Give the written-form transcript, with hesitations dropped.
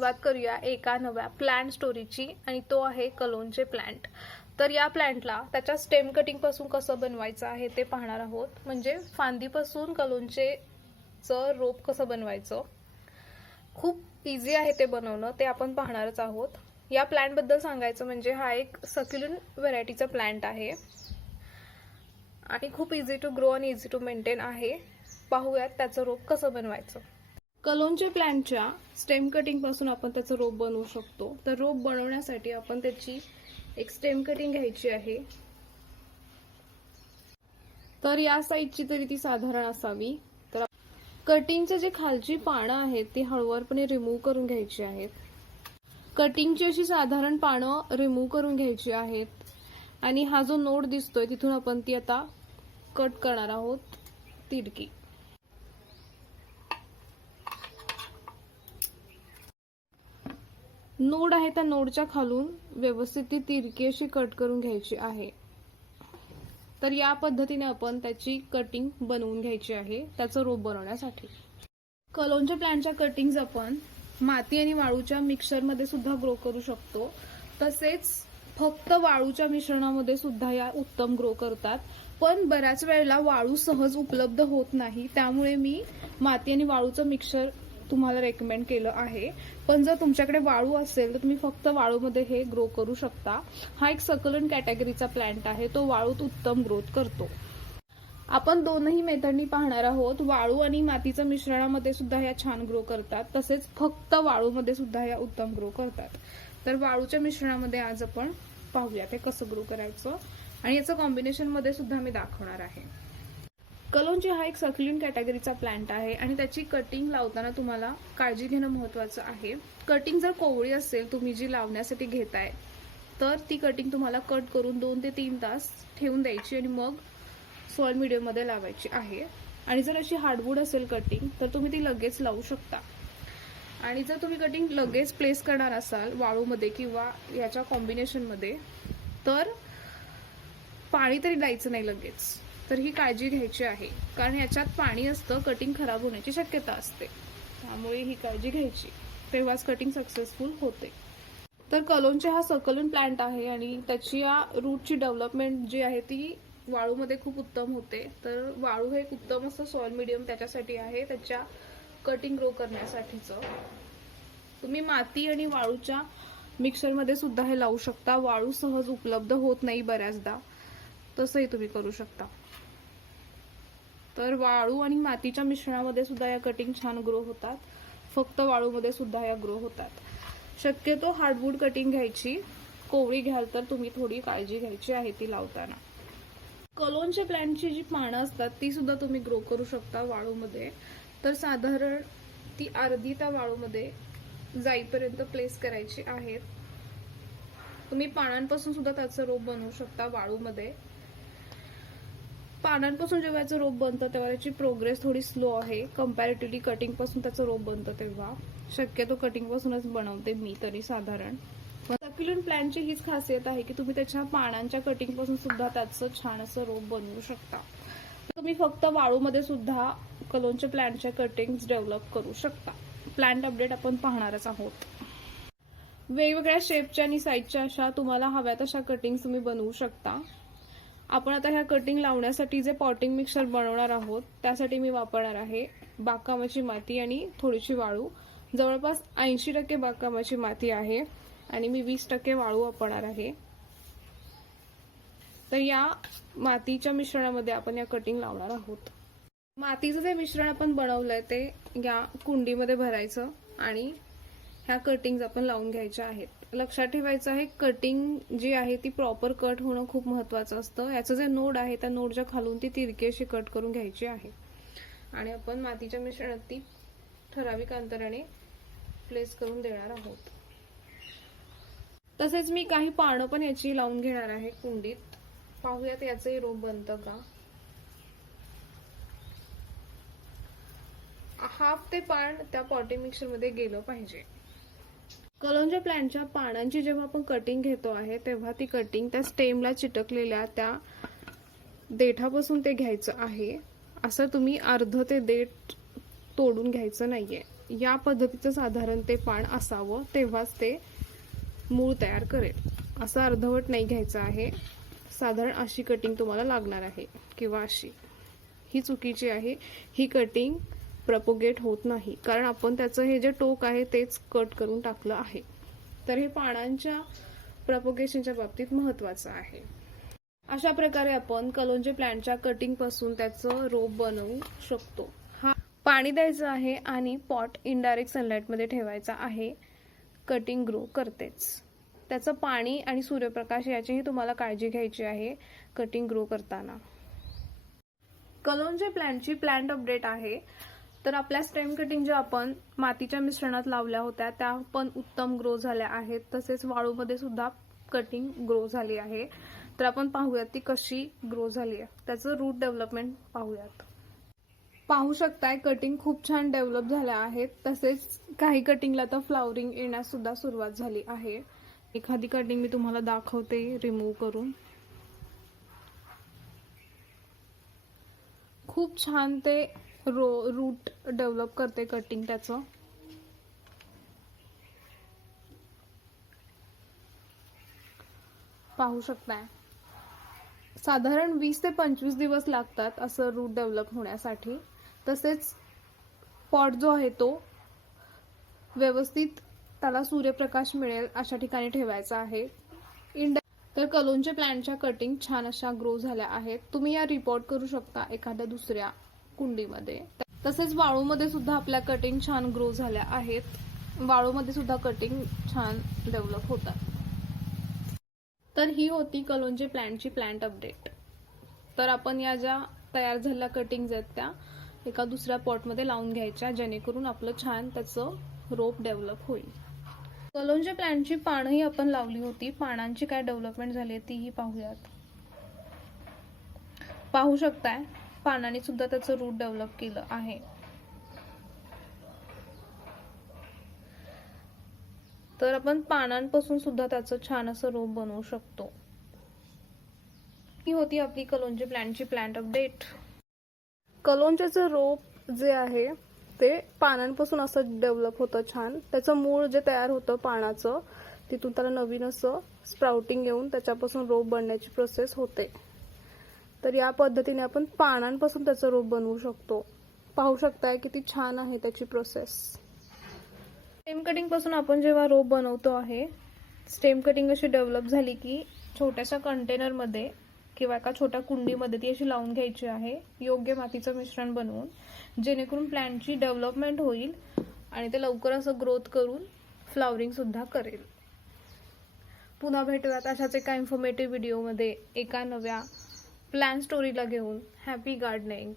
सुरुवात करूया एका नव्या प्लांट स्टोरीची आणि तो आहे कलोंचे प्लांट। तर या प्लांटला त्याच्या स्टेम कटिंग पासून कसं बनवायचं आहे ते पाहणार आहोत, म्हणजे फांदीपासून कलोंचे रोप कसं बनवायचं। खूप इझी आहे ते बनवणं, ते आपण पाहणारच आहोत। या प्लांट बद्दल सांगायचं म्हणजे हा एक सक्युलेंट व्हरायटीचा प्लांट आहे आणि खूप इझी टू ग्रो आणि इझी टू मेंटेन आहे। पाहूयात त्याचं रोप कसं बनवायचं। कलोंच्या प्लांटच्या स्टेम कटिंग पासून आपण त्याचं रोप बनवू शकतो। तर रोप बनवण्यासाठी आपण त्याची एक स्टेम कटिंग घ्यायची आहे। तर या साईजची तरी ती साधारण असावी। तर कटिंगचे जे खालची पानं आहेत ती हळूवारपणे रिमूव्ह करून घ्यायची आहेत। कटिंगची अशी साधारण पानं रिमूव्ह करून घ्यायची आहेत आणि हा जो नोड दिसतोय तिथून आपण ती आता कट करणार आहोत तिरकी। नोड आहे त्या नोडच्या खालून व्यवस्थित ती तिरकी अशी कट करून घ्यायची आहे। तर या पद्धतीने आपण त्याची कटिंग बनवून घ्यायची आहे त्याचं रोप बनवण्यासाठी। कलोंच्या प्लांटच्या कटिंग्स आपण माती आणि वाळूच्या मिक्सचर मध्ये सुद्धा ग्रो करू शकतो। तसेच फक्त वाळूच्या मिश्रणामध्ये सुद्धा या उत्तम ग्रो करतात, पण बऱ्याच वेळेला वाळू सहज उपलब्ध होत नाही, त्यामुळे मी माती आणि वाळूचं मिक्सचर तुम्हाला रेकमेंड केलं आहे। पण जर तुमच्याकडे वाळू असेल तर तुम्ही फक्त वाळूमध्ये हे ग्रो करू शकता। हा एक सकलंट कॅटेगरीचा प्लांट आहे, तो वाळूत उत्तम ग्रोथ करतो। आपण दोनही मेथडनी पाहणार आहोत। वाळू आणि मातीच्या मिश्रणामध्ये सुद्धा ह्या छान ग्रो करतात, तसेच फक्त वाळूमध्ये सुद्धा ह्या उत्तम ग्रो करतात। तर वाळूच्या मिश्रणामध्ये आज आपण पाहूया ते कसं ग्रो करायचं आणि याचं कॉम्बिनेशन मध्ये सुद्धा मी दाखवणार आहे। कलोंची हा एक सक्युलेंट कॅटेगरीचा प्लांट आहे आणि त्याची कटिंग लावताना तुम्हाला काळजी घेणं महत्त्वाचं आहे। कटिंग जर कोवळी असेल तुम्ही जी लावण्यासाठी घेताय तर ती कटिंग तुम्हाला कट करून 2 ते 3 तास ठेवून द्यायची आणि मग सॉइल मीडियम मध्ये लावायची आहे। आणि जर अशी हार्डवूड असेल कटिंग तर तुम्ही ती लगेच लावू शकता। आणि जर तुम्ही कटिंग लगेच प्लेस करणार असाल वाळूमध्ये किंवा याच्या कॉम्बिनेशन मध्ये तर पाणी तरी द्यायचं नाही लगेच। तर ही काळजी घ्यायची आहे, कारण याच्यात पाणी असतं, कटिंग खराब होण्याची शक्यता असते, त्यामुळे ही काळजी घ्यायची, तेव्हाच कटिंग सक्सेसफुल होते। तर कलोंचे हा सकलंट प्लांट आहे आणि त्याची या रूटची डेव्हलपमेंट जी आहे ती वाळूमध्ये खूप उत्तम होते। तर वाळू हे एक उत्तम असं सॉइल मीडियम त्याच्यासाठी आहे, त्याच्या कटिंग ग्रो करण्यासाठीचं। तुम्ही माती आणि वाळूच्या मिक्सचर मध्ये सुद्धा हे लावू शकता। वाळू सहज उपलब्ध होत नाही बऱ्याचदा, तसंही तुम्ही करू शकता। तर वाळू आणि मातीच्या मिश्रणामध्ये सुद्धा या कटिंग छान ग्रो होतात, फक्त वाळूमध्ये सुद्धा या ग्रो होतात। शक्यतो हार्डवूड कटिंग घ्यायची, कोवळी घ्याल तर तुम्ही थोडी काळजी घ्यायची आहे ती लावताना। कलोंच्या प्लांटची जी पानं असतात ती सुद्धा तुम्ही ग्रो करू शकता वाळूमध्ये। तर साधारण ती अर्धी त्या वाळूमध्ये जाईपर्यंत प्लेस करायची आहेत। तुम्ही पानांपासून सुद्धा त्याचं रोप बनवू शकता वाळूमध्ये। पानांपासून जेव्हा याचं रोप बनतं तेव्हा त्याची प्रोग्रेस थोडी स्लो आहे कंपॅरेटिव्हली कटिंग पासून त्याचं रोप बनतं तेव्हा। शक्यतो कटिंग पासूनच बनवते मी तरी साधारण। सक्युलेंट प्लांटची हीच खासियत आहे की तुम्ही त्याच्या पानांच्या कटिंग पासून सुद्धा त्याचं छान असं रोप बनवू शकता। तुम्ही फक्त वाळूमध्ये सुद्धा कलोंच्या प्लांटच्या कटिंग्स डेव्हलप करू शकता। प्लांट अपडेट आपण पाहणारच आहोत। वेगवेगळ्या शेपच्या आणि साईजच्या अशा तुम्हाला हव्या तशा कटिंग्स तुम्ही बनवू शकता। आपण आता ह्या कटिंग लावण्यासाठी जे पॉटिंग मिक्सचर बनवणार आहोत त्यासाठी मी वापरणार आहे बागकामाची माती आणि थोडीशी वाळू। जवळपास 80% बागकामाची माती आहे आणि मी 20% वाळू वापरणार आहे। तर या मातीच्या मिश्रणामध्ये आपण या कटिंग लावणार आहोत। मातीचं जे मिश्रण आपण बनवलंय ते या कुंडीमध्ये भरायचं आणि ह्या कटिंग्स आपण लावून घ्यायच्या आहेत। लक्षात ठेवायचं आहे कटिंग जी आहे ती प्रॉपर कट होणं खूप महत्त्वाचं असतं। याचं जे नोड आहे त्या नोडच्या खालून ती तिरकी अशी कट करून घ्यायची आहे आणि आपण मातीच्या मिश्रणात ती ठराविक अंतराने प्लेस करून देणार आहोत। तसेच मी काही पानं पण याची लावून घेणार आहे कुंडीत। पाहूयात याचंही रोप बनतं का। हाफ ते पान त्या पॉटिंग मिक्सचर मध्ये गेलं पाहिजे। कलोंच्या प्लांटच्या पानांची जेव्हा आपण कटिंग घेतो आहे तेव्हा ती कटिंग त्या स्टेमला चिटकलेल्या त्या देठापासून ते घ्यायचं आहे। असं तुम्ही अर्ध ते देठ तोडून घ्यायचं नाहीये। या पद्धतीचं साधारण ते पान असावं, तेव्हाच ते मूळ तयार करेल. असं अर्धवट नाही घ्यायचं आहे. साधारण अशी कटिंग तुम्हाला लागणार आहे किंवा अशी. ही चुकीची आहे. ही कटिंग प्रपोगेट होत नाही, कारण आपण त्याचं हे जे टोक आहे तेच कट करून टाकलं आहे. तर हे पानांच्या प्रपोगेशनच्या बाबतीत महत्त्वाचं आहे. अशा प्रकारे आपण कलोंजे प्लांटच्या कटिंग पासून त्याचं रोप बनवू शकतो. हा पाणी द्यायचं आहे आणि पॉट इनडायरेक्ट सनलाइट मध्ये ठेवायचा आहे. कटिंग ग्रो करतेच. त्याचं पाणी आणि सूर्यप्रकाश याचीही तुम्हाला काळजी घ्यायची आहे कटिंग ग्रो करताना. कलोंजे प्लांटची प्लांट अपडेट आहे. तर आपल्या स्टेम कटिंग ज्या आपण मातीच्या मिश्रणात लावल्या होत्या त्या पण उत्तम ग्रो झाल्या आहेत. तसेच वाळूमध्ये सुद्धा कटिंग ग्रो झाली आहे. तर आपण पाहूयात ती कशी ग्रो झाली आहे. त्याचं रूट डेव्हलपमेंट पाहूयात. पाहू शकताय कटिंग खूप छान डेव्हलप झाल्या आहेत. तसेच काही कटिंगला तर फ्लावरिंग येण्यास सुद्धा सुरुवात झाली आहे. एखादी कटिंग मी तुम्हाला दाखवते रिमूव्ह करून. खूप छान ते रूट डेव्हलप करते कटिंग त्याचं. पाहू शकताय साधारण 20 ते 25 दिवस लागतात असं रूट डेव्हलप होण्यासाठी. तसेच पॉट जो आहे तो व्यवस्थित त्याला सूर्यप्रकाश मिळेल अशा ठिकाणी ठेवायचा आहे. तर कलोंजे प्लांटच्या कटिंग छान अशा ग्रो झाल्या आहेत. तुम्ही या रिपोर्ट करू शकता एखाद्या दुसऱ्या कुंडीमध्ये. तसेच वाळूमध्ये सुद्धा आपल्या कटिंग छान ग्रो झाल्या आहेत. वाळूमध्ये सुद्धा कटिंग छान डेव्हलप होतात. तर ही होती कलोंजे प्लांटची प्लांट अपडेट. तर आपण या ज्या तयार झालेल्या कटिंग्ज आहेत त्या एका दुसऱ्या पॉटमध्ये लावून घ्यायच्या, जेणेकरून आपलं छान त्याचं रोप डेव्हलप होईल. कलोंजे प्लांटची पानंही आपण लावली होती. पानांची काय डेव्हलपमेंट झाली आहे तीही पाहूयात. पाहू शकताय पानांनी सुद्धा त्याचं रूट डेव्हलप केलं आहे. तर आपण पानांपासून सुद्धा त्याचं छान असं रोप बनवू शकतो. ही होती आपली कलोंजे प्लांटची प्लांट अपडेट. कलोंजेचं रोप जे आहे ते पानांपासून असं डेव्हलप होतं छान. त्याचं मूळ जे तयार होतं पानाचं, तिथून त्याला नवीन असं स्प्राउटिंग येऊन त्याच्यापासून रोप बनण्याची प्रोसेस होते. तर या पद्धतीने आपण पानांपासून त्याचं रोप बनवू शकतो. पाहू शकताय किती छान आहे त्याची प्रोसेस. स्टेम कटिंग पासून आपण जेव्हा रोप बनवतो आहे, स्टेम कटिंग अशी डेव्हलप झाली की छोट्याशा कंटेनर मध्ये किंवा एका छोट्या कुंडीमध्ये ती अशी लावून घ्यायची आहे, योग्य मातीचं मिश्रण बनवून, जेणेकरून प्लांटची डेव्हलपमेंट होईल आणि ते लवकर असं ग्रोथ करून फ्लावरिंग सुद्धा करेल. पुन्हा भेटूयात अशाच एका इन्फॉर्मेटिव्ह व्हिडिओमध्ये एका नव्या प्लांट स्टोरीला घेऊन. Happy gardening.